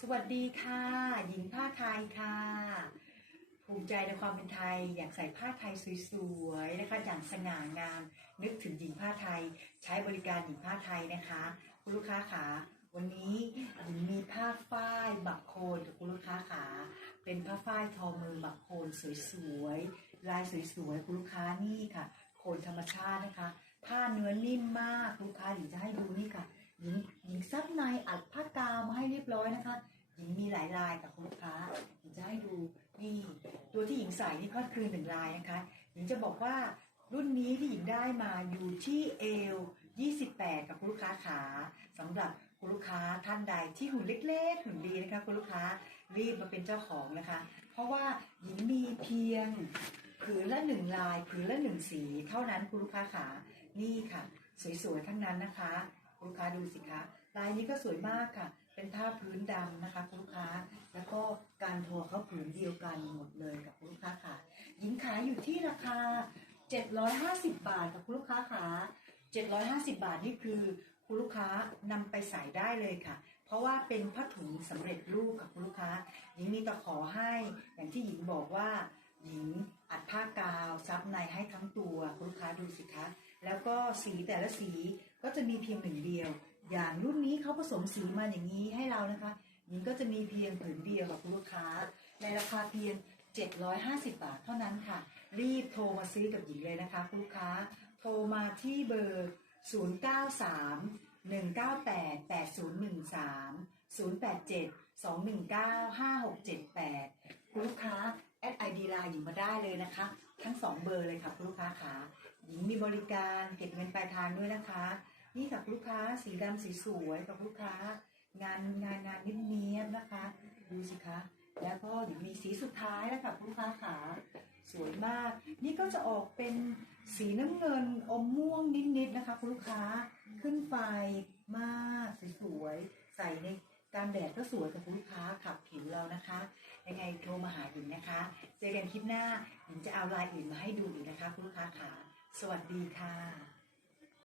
สวัสดีค่ะ หญิงผ้าไทยค่ะ ภูมิใจในความเป็นไทย อยากใส่ผ้าไทยสวยๆนะคะอย่างสง่างามนึกถึงหญิงผ้าไทย ใช้บริการหญิงผ้าไทยนะคะ คุณลูกค้าขาวันนี้หญิงมีผ้าฝ้ายบักโคนกับคุณลูกค้าขาเป็นผ้าฝ้ายทอมือบักโคนสวยๆลายสวยๆคุณลูกค้านี่ค่ะ โคนธรรมชาตินะคะ ผ้าเนื้อนิ่มมากลูกค้าหญิงจะให้ดูนี่ค่ะหญิง ซับในอัดผ้ากาวมาให้เรียบร้อยนะคะ หญิงมีหลายลายกับคุณลูกค้าหญิงจะให้ดูนี่ตัวที่หญิงใส่นี่ก็คือหนึ่งลายนะคะหญิงจะบอกว่ารุ่นนี้ที่หญิงได้มาอยู่ที่เอล28 กับคุณลูกค้าขาสำหรับคุณลูกค้าท่านใดที่หุ่นเล็กๆหุ่นดีนะคะคุณลูกค้ารีบมาเป็นเจ้าของนะคะ เพราะว่าหญิงมีเพียงผืนละหนึ่งลายผืนละหนึ่งสี เท่านั้นคุณลูกค้าขานี่ค่ะ สวยๆทั้งนั้นนะคะ คุณลูกค้าดูสิคะ ลายนี้ก็สวยมากค่ะ เป็นผ้าพื้นดำนะคะคุณลูกค้า แล้วก็การทัวเขาผืนเดียวกันหมดเลยกับคุณลูกค้าค่ะ หญิงขายอยู่ที่ราคา 750 บาทกับคุณลูกค้าค่ะ 750 บาทนี่คือคุณลูกค้านำไปใส่ได้เลยค่ะ เพราะว่าเป็นผ้าถุงสำเร็จรูปกับคุณลูกค้า หญิงมีตะขอให้ อย่างที่หญิงบอกว่า หญิงอัดผ้ากาวซับในให้ทั้งตัวคุณลูกค้าดูสิคะ แล้วก็สีแต่ละสีก็จะมีเพียงหนึ่งเดียว อย่างรุ่นนี้เขาผสมสีมาอย่างนี้ให้เรานะคะหญิงก็จะมีเพียงผืนเดียวกับคุณลูกค้า ในราคาเพียง 750 บาทเท่านั้นค่ะ รีบโทรมาซื้อกับหญิงเลยนะคะคุณลูกค้า โทรมาที่เบอร์ 093 198 8013 087 219 5678 คุณลูกค้าแอดไอดีไลน์หญิงมาได้เลยนะคะ ทั้ง 2 เบอร์เลยค่ะคุณลูกค้าขาหญิงมีบริการเก็บเงินปลายทางด้วยนะคะ นี่ค่ะลูกค้าสีดำสีสวยกับลูกค้า งานงานงานเนียบๆนะคะ ดูสิคะ แล้วก็เดี๋ยวมีสีสุดท้ายแล้วค่ะลูกค้าขาสวยมาก นี่ก็จะออกเป็นสีน้ำเงินอมม่วงนิดๆนะคะคุณลูกค้าขึ้นไฟมากสวยๆใส่ในการแดดก็สวยกับคุณลูกค้าขับผิวเรานะคะ ยังไงโทรมาหาหญิงนะคะ เจอกันคลิปหน้าหญิงจะเอาลายอื่นมาให้ดูอีกนะคะคุณลูกค้าขาสวัสดีค่ะ